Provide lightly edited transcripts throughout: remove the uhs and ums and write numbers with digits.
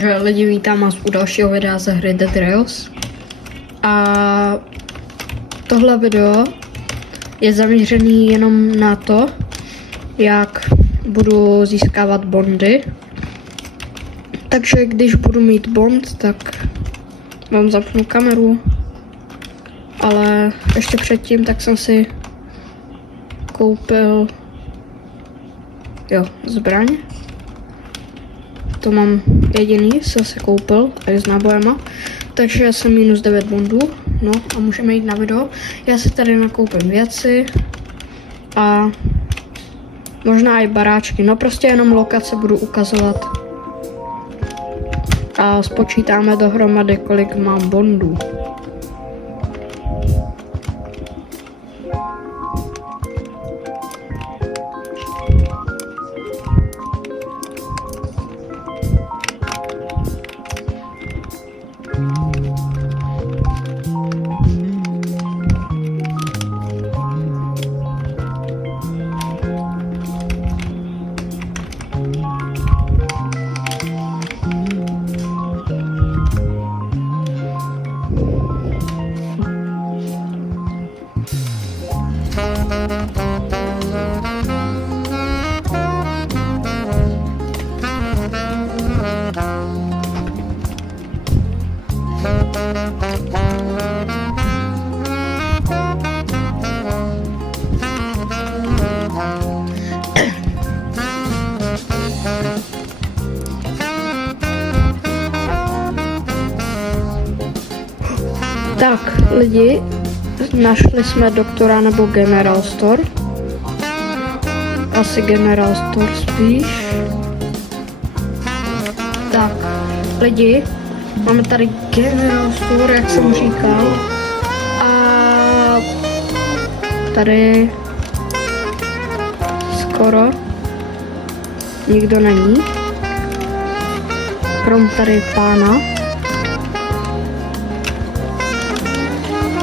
Že lidi, vítám vás u dalšího videa ze hry Dead Rails. A tohle video je zaměřený jenom na to, jak budu získávat bondy. Takže když budu mít bond, tak vám zapnu kameru. Ale ještě předtím tak jsem si koupil zbraň. To mám jediný, jsem si koupil, tady s nábojema. Takže jsem minus 9 bondů. No a můžeme jít na video. Já si tady nakoupím věci. A možná i baráčky. No prostě jenom lokace budu ukazovat. A spočítáme dohromady, kolik mám bondů. Tak, lidi, našli jsme doktora nebo General Store. Asi General Store spíš. Tak, lidi, máme tady General Store, jak jsem říkal. A tady skoro nikdo není. Krom tady pána.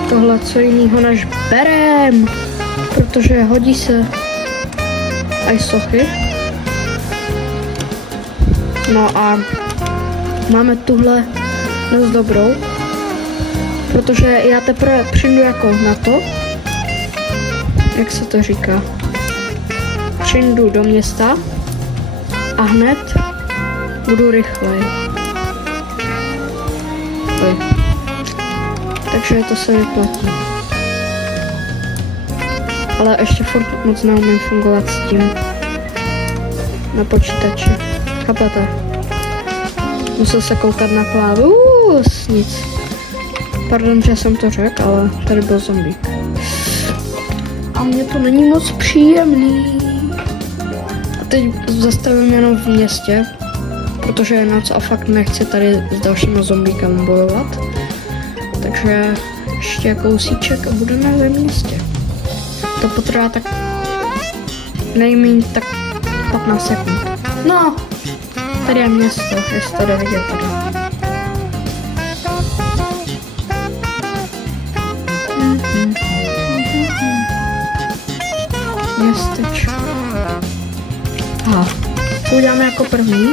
Tohle co jinýho než berem, protože hodí se aj sochy. No a máme tuhle dost dobrou, protože já teprve přijdu jako na to, jak se to říká, přijdu do města a hned budu rychlej. Takže to se vyplatí. Ale ještě furt moc neumím fungovat s tím na počítači. Chápete? Musel se koukat na klávu. Nic. Pardon, že jsem to řekl, ale tady byl zombík. A mně to není moc příjemný. A teď zastavím jenom v městě, protože je noc a fakt nechci tady s dalšíma zombíkama bojovat. Takže ještě kousíček a budeme ve městě. To potrvá tak nejméně tak 15 sekund. No, tady je město, jestli to jde vidět tady. Městečko. Aha, to uděláme jako první,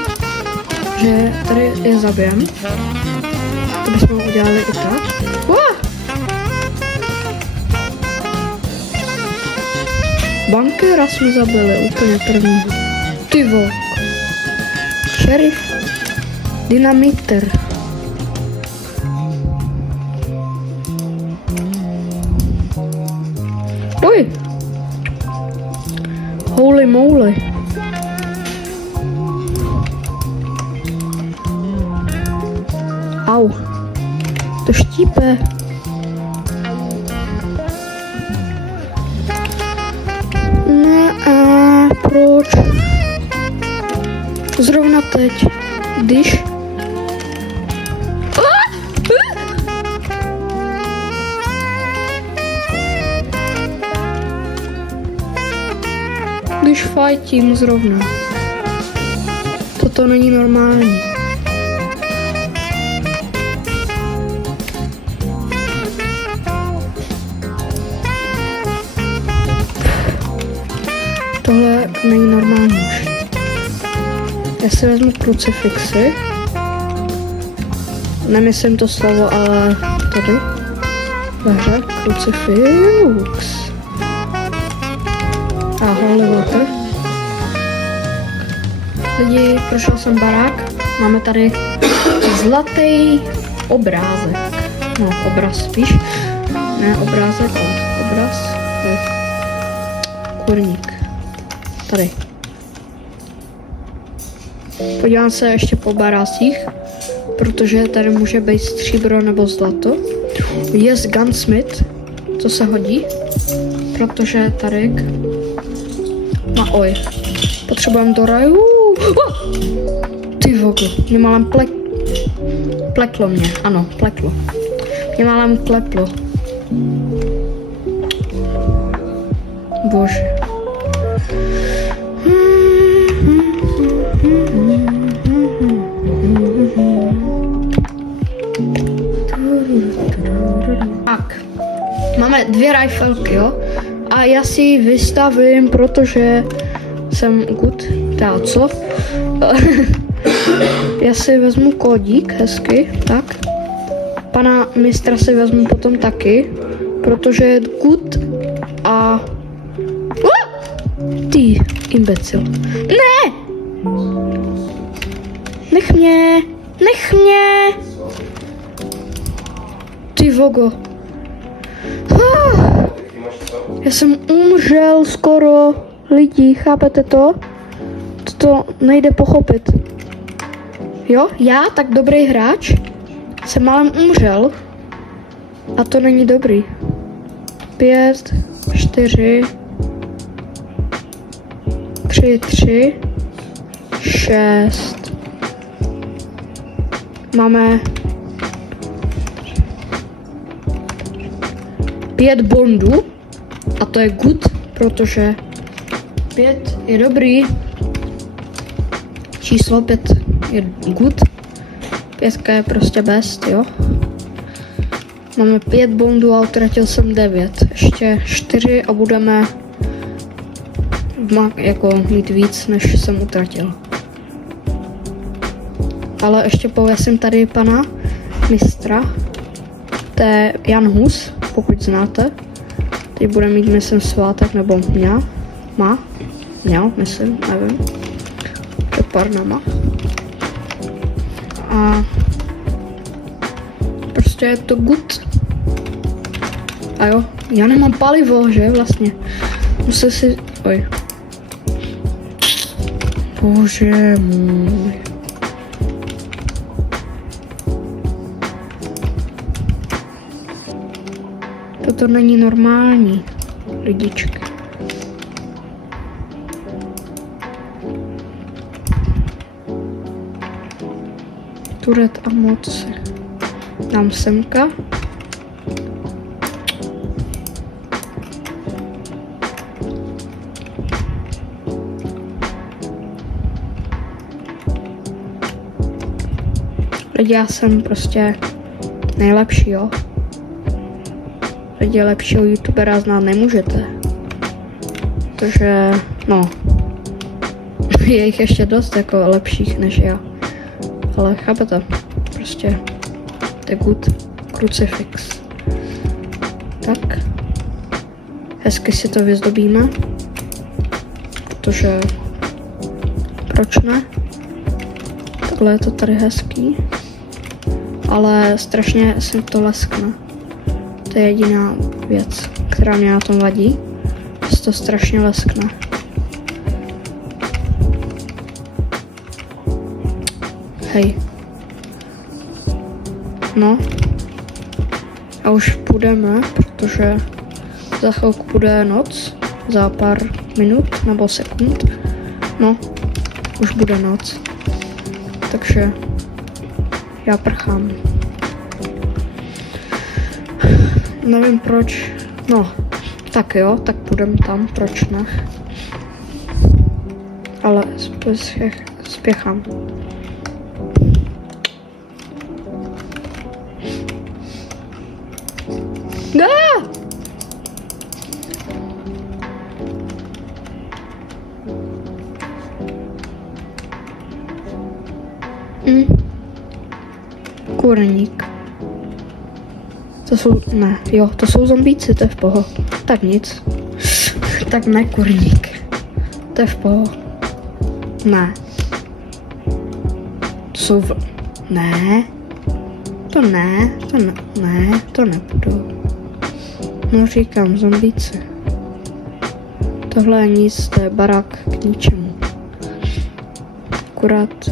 že tady je zabijem. To bychom udělali i tak. Bankéra jsme zabili úplně první. Ty vok. Šerif. Dynamiter. Uj. Holy moly. Au. To štípe. No a proč? Zrovna teď, když... Když fajtím zrovna. Toto není normální. Tohle není normální už. Já si vezmu krucifixy. Nemyslím to slovo, ale tady. Ve hře Crucifix. A Holy Water. Lidi, prošel jsem barák. Máme tady zlatý obrázek. No, obraz spíš. Ne obrázek, ale obraz. Kurník. Tady. Podívám se ještě po barácích, protože tady může být stříbro nebo zlato. Yes, Gunsmith, to se hodí, protože tady. No oj, potřebujeme do raju. Ty vogo, mě málem pleklo mě, ano, pleklo. Mě málem kleplo. Bože. Tak, máme 2 rifleky, jo? A já si ji vystavím, protože jsem good. Dá co? Já si vezmu kódík hezky, tak. Pana mistra si vezmu potom taky, protože je good a... Ty imbecil. Ne! Nech mě! Nech mě! Ty vogo. Já jsem umřel skoro. Lidi, chápete to? To nejde pochopit. Jo, já, tak dobrý hráč, jsem málem umřel. A to není dobrý. 5, 4, 3, 6. Máme 5 bondů. A to je good, protože 5 je dobrý. Číslo 5 je good. 5 je prostě best, jo. Máme 5 bondů a utratil jsem 9. Ještě 4 a budeme jako mít víc, než jsem utratil. Ale ještě pověsím tady pana mistra. To je Jan Hus, pokud znáte. Teď bude mít, myslím, svátek, nebo měl, myslím, nevím. Před pár dnama. A prostě je to good. A jo, já nemám palivo, že vlastně. Musím si, oj. Bože můj. Toto není normální, lidičky. Turet a moc dám semka. Lidi, já jsem prostě nejlepší, jo. Lidi, lepšího youtubera znát nemůžete. Protože, no, je jich ještě dost jako lepších než já. Ale chápete, prostě the good Crucifix. Tak, hezky si to vyzdobíme, protože proč ne? Takhle je to tady hezký, ale strašně se to leskne. To je jediná věc, která mě na tom vadí, že se to strašně leskne. Hej. No. A už půjdeme, protože za chvilku bude noc. Za pár minut nebo sekund. No. Už bude noc. Takže já prchám. Nevím proč. No. Tak jo, tak půjdeme tam. Proč ne? Ale spěchám. Kurník. To jsou, ne, jo, to jsou zombíci, to je v poho. Tak nic. Tak ne, kurník. To je v poho. Ne. To jsou ne. To ne, to nebudou. No říkám, zombíci. Tohle je nic, to je barák k ničemu. Akurát...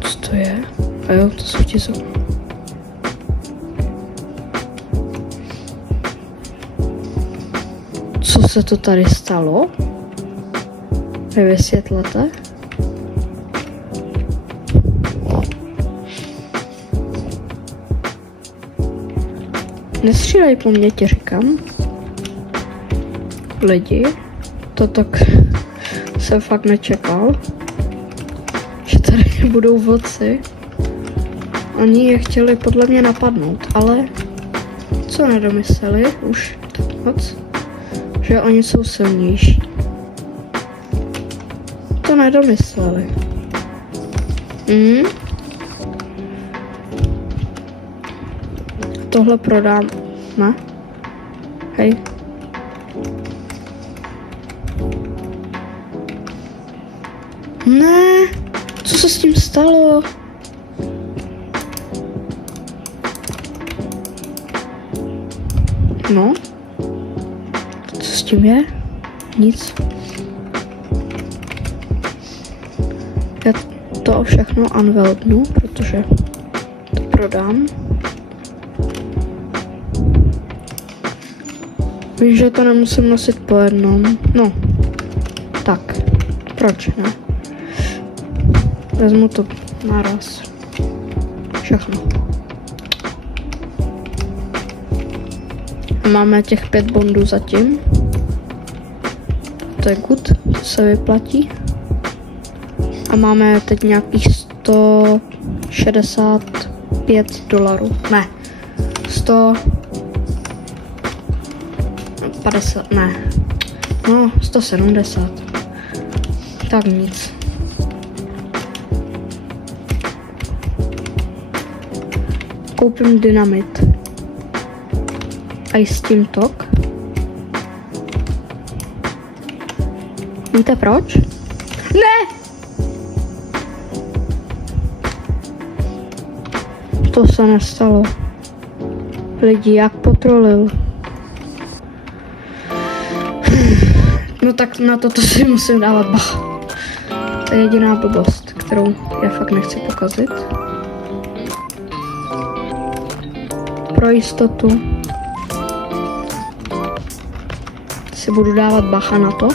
Co to je? A jo, to jsou ti zombíci. Co se to tady stalo? Vysvětlete? Nestřílej po mně, ti říkám. Lidi, to tak jsem fakt nečekal, že tady budou vodci. Oni je chtěli podle mě napadnout, ale co nedomysleli už moc, že oni jsou silnější. To nedomysleli. Tohle prodám. Ne? Hej. Ne, co se s tím stalo? No. Co s tím je? Nic. Já to všechno unveilnu, protože to prodám. Víš, že to nemusím nosit po jednom. No. Tak. Proč ne? Vezmu to naraz. Všechno. Máme těch 5 bondů zatím. To je good, to se vyplatí. A máme teď nějakých $165. Ne. 150, ne. No, 170. Tak nic. Koupím dynamit. A i s tím tok. Víte proč? Ne! To se nestalo. Lidi, jak potrolil. No tak na to si musím dávat bacha. To je jediná blbost, kterou já fakt nechci pokazit. Pro jistotu si budu dávat bacha na to,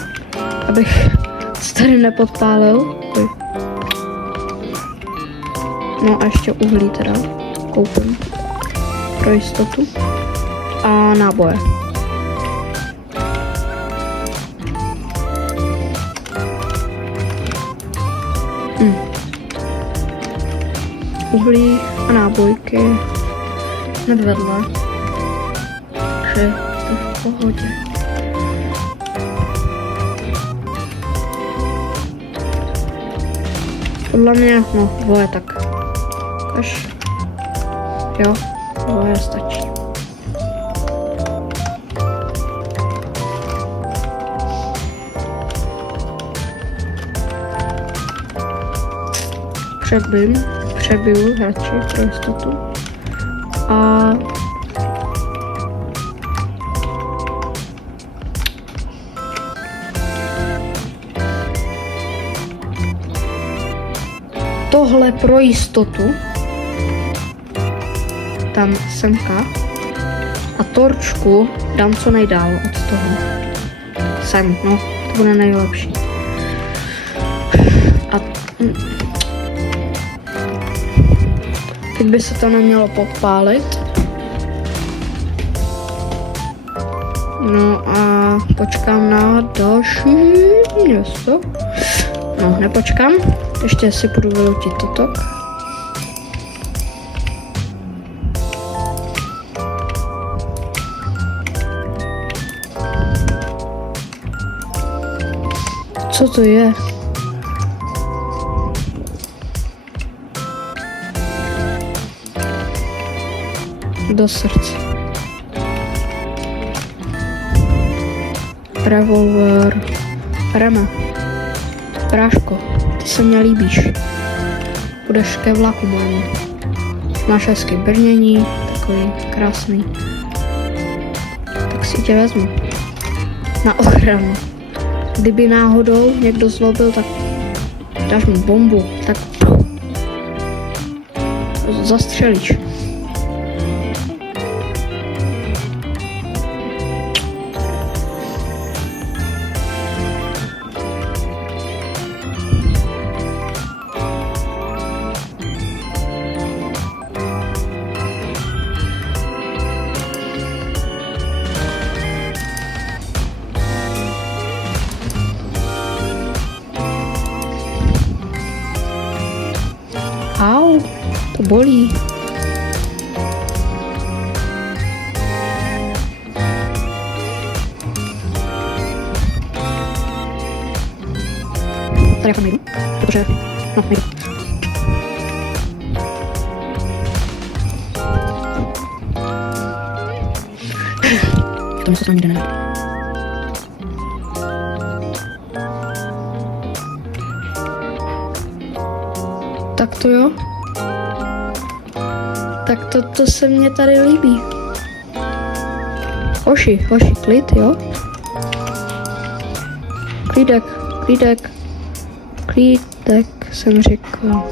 abych se tady nepodpálil. No a ještě uhlí teda koupím pro jistotu. A náboje. Uhlí a nábojky hned vedle. Takže to v pohodě. Podle mě, no, 2 tak. Až. Jo, 2 stačí. Přebiju radši pro jistotu. A tohle pro jistotu tam semka a torčku dám co nejdál od toho. Sem, no, to bude nejlepší. A teď by se to nemělo podpálit. No a počkám na další město. No, nepočkám. Ještě si budu vyloučit toto. Co to je? do srdce. Revolver. Reme. Práško, ty se mě líbíš. Budeš ke vlaku mému. Máš hezky brnění, takový krásný. Tak si tě vezmu. Na ochranu. Kdyby náhodou někdo zlobil, tak dáš mu bombu, tak zastřelíš. Au, to bolí. Tady jako nejdu, protože, no, nejdu. To něco se nikde nejde. Tak to jo. Tak to se mně tady líbí. Hoši, klid, jo? Klídek jsem řekl.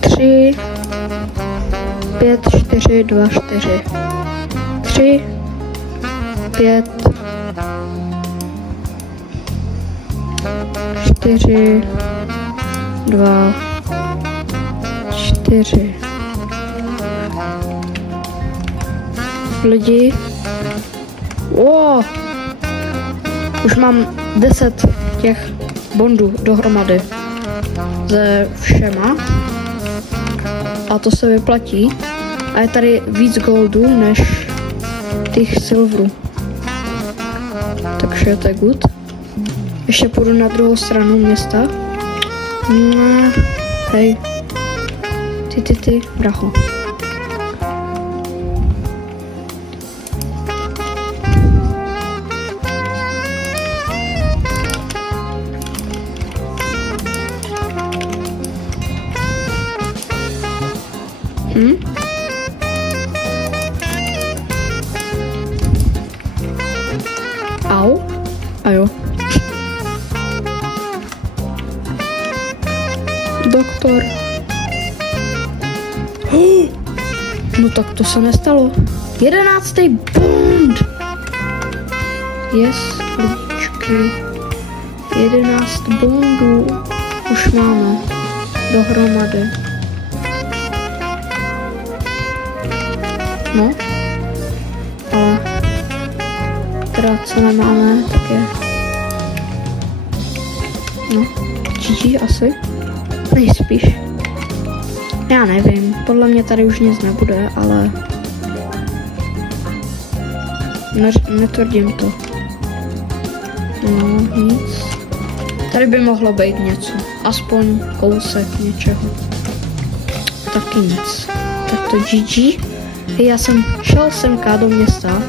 Tři, 5, 4, 2, 4. 3, 5, 4, 2, 4. Lidi. Wow. Už mám 10 těch bondů dohromady se všema. A to se vyplatí. A je tady víc goldů než těch silverů. Takže to je good. Ještě půjdu na druhou stranu města. No, hej. Ty, bracho. Au. A jo. Doktor. No tak to se nestalo. 11. bond. Yes, lidičky. 11 bondů už máme dohromady. No, ale teda co nemáme, tak je, no, GG asi, nejspíš, já nevím, podle mě tady už nic nebude, ale netvrdím to, no, nic, tady by mohlo být něco, aspoň kousek něčeho, taky nic, tak to GG. Já jsem šel semka do města.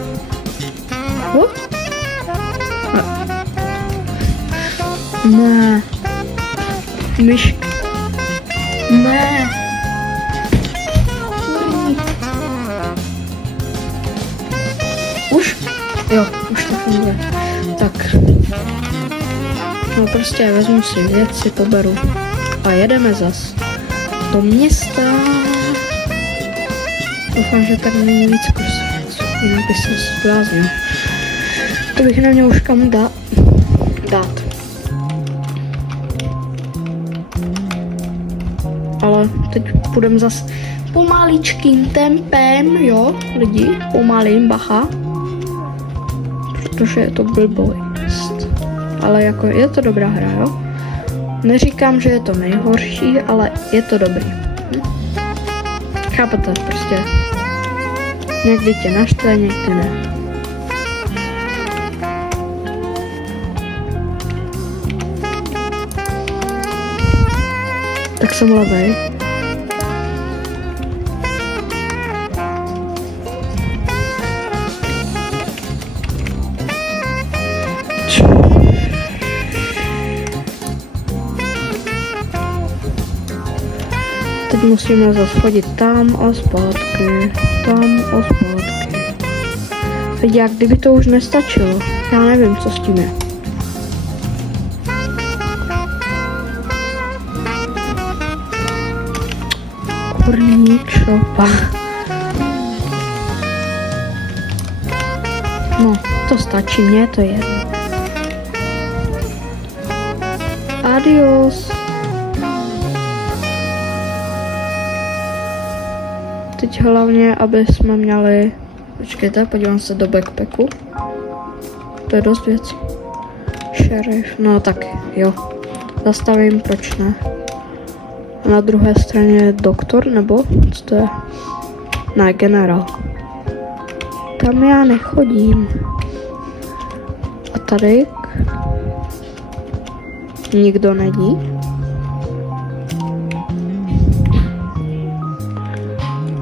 Ne. Myš. Ne. Už? Jo, už to funguje. Tak. No prostě vezmu si věci, poberu. A jedeme zas do města. Doufám, že tady není víc krucifixů, jinak bych se zbláznil. To bych neměl už kam dát. Ale teď půjdeme zas pomaličkým tempem, jo, lidi, pomalým, bacha. Protože je to blbost. Ale jako je to dobrá hra, jo. Neříkám, že je to nejhorší, ale je to dobrý. Chápete, prostě. Někdy tě naštve, někdy ne. Tak jsem levej. Teď musíme zase chodit tam a zpátky, tam a zpátky. Jak kdyby to už nestačilo, já nevím, co s tím je. Kurníčopa. No, to stačí, mně to je. Adios. Teď hlavně, aby jsme měli... Počkejte, podívám se do backpacku. To je dost věcí. Šerif, no tak jo. Zastavím, proč ne. A na druhé straně je doktor, nebo co to je? Ne, generál. Tam já nechodím. A tady? Nikdo není.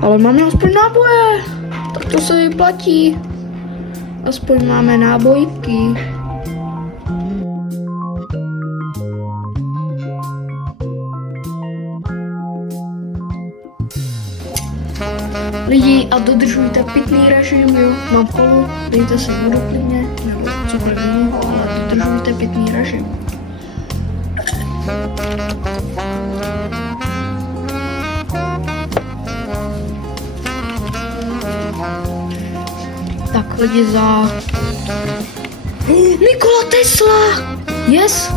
Ale máme aspoň náboje. Tak to se vyplatí. Aspoň máme nábojky. Lidi, a dodržujte pitný režim, jo. Mám kolu, dejte si vodu klidně, nebo cokoliv jiného, ale dodržujte pitný režim. Tak lidi za... Nikola Tesla! Yes!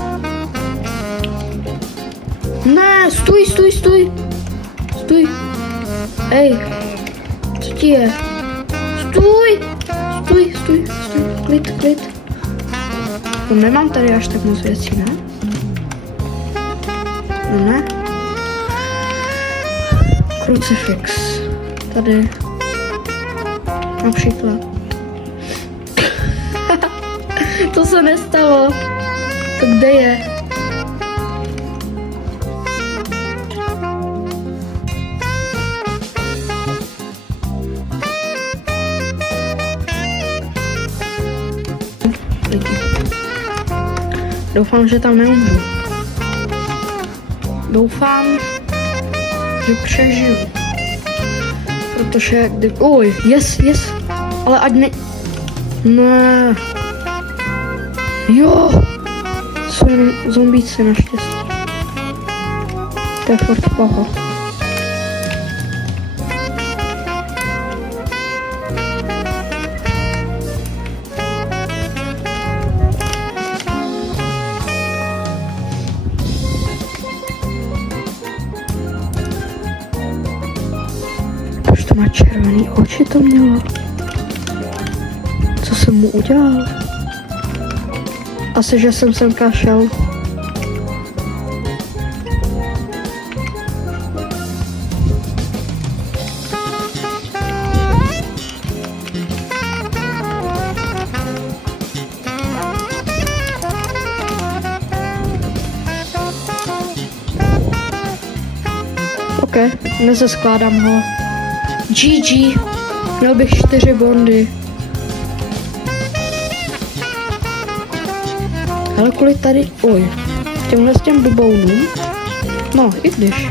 Ne, stůj! Stůj! Ej, co ti je? Stůj! Klid. No nemám tady až tak moc věcí, ne? No ne. Krucifix. Tady. Například. To se nestalo. To kde je? Doufám, že tam neumřu. Doufám, že přežiju. Protože kdy... Oj, yes. Ale ať ne... Ne. Jo. Jsou jenom zombíci naštěstí. To je furt paho. Už to má červený oči, to mělo. Co jsem mu udělal? Asi, že jsem semka šel. OK, nezeskládám ho. GG. Měl bych 4 bondy. Ale kvůli tady, oj, těmhle s těm dubounům, no, i když.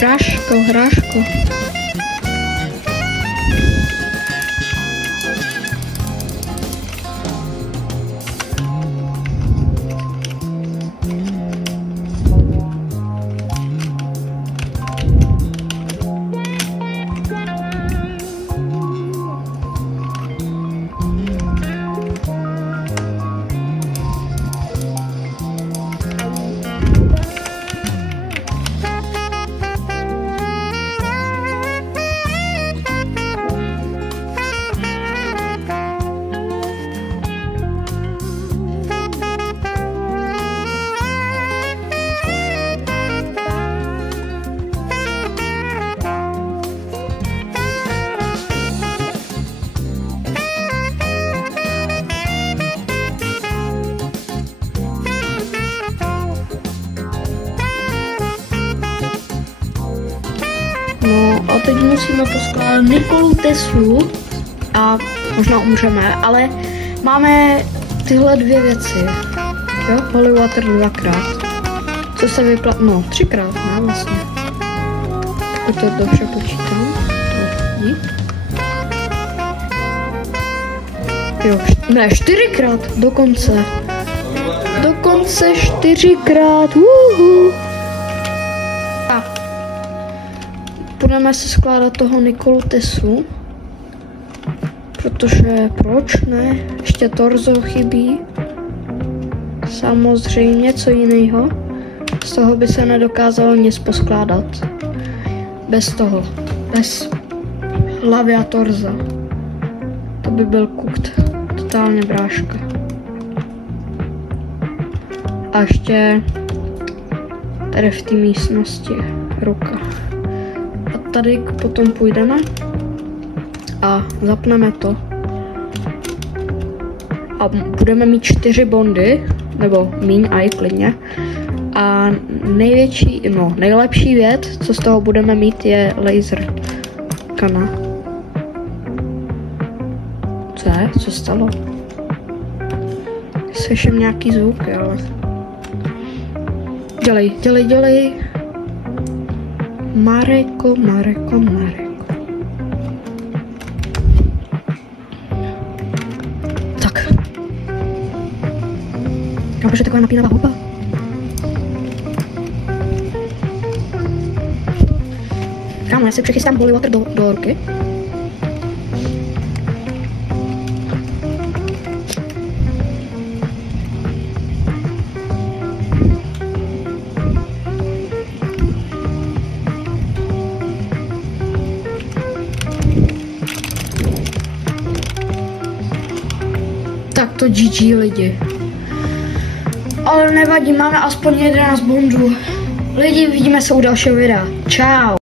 Hráško. musíme poskládat Nikolu Teslu a možná umřeme, ale máme tyhle dvě věci. Jo, Holy Water 2krát. Co se vyplatí? No, 3krát, ne, vlastně. Pokud to dobře počítám. Dík. Jo, ne, 4krát dokonce. Dokonce 4krát. A budeme se skládat toho Nikolu Teslu. Protože proč ne? Ještě torzo chybí. Samozřejmě, co jiného. Z toho by se nedokázalo nic poskládat. Bez toho. Bez hlavy a torza. To by byl kukt. Totálně bráška. A ještě tady v té místnosti ruka. A tady potom půjdeme a zapneme to. A budeme mít 4 bondy, nebo míň aj klidně. A nejlepší věc, co z toho budeme mít, je laser kana. Co je? Co stalo? Slyším nějaký zvuky, ale... Dělej. Mareko. Tak. No, protože taková napínavá hudba. Kámo, já si přechystám Holy Water do ruky. Tak to GG lidi. Ale nevadí, máme aspoň 11 bondů. Lidi, vidíme se u dalšího videa. Čau.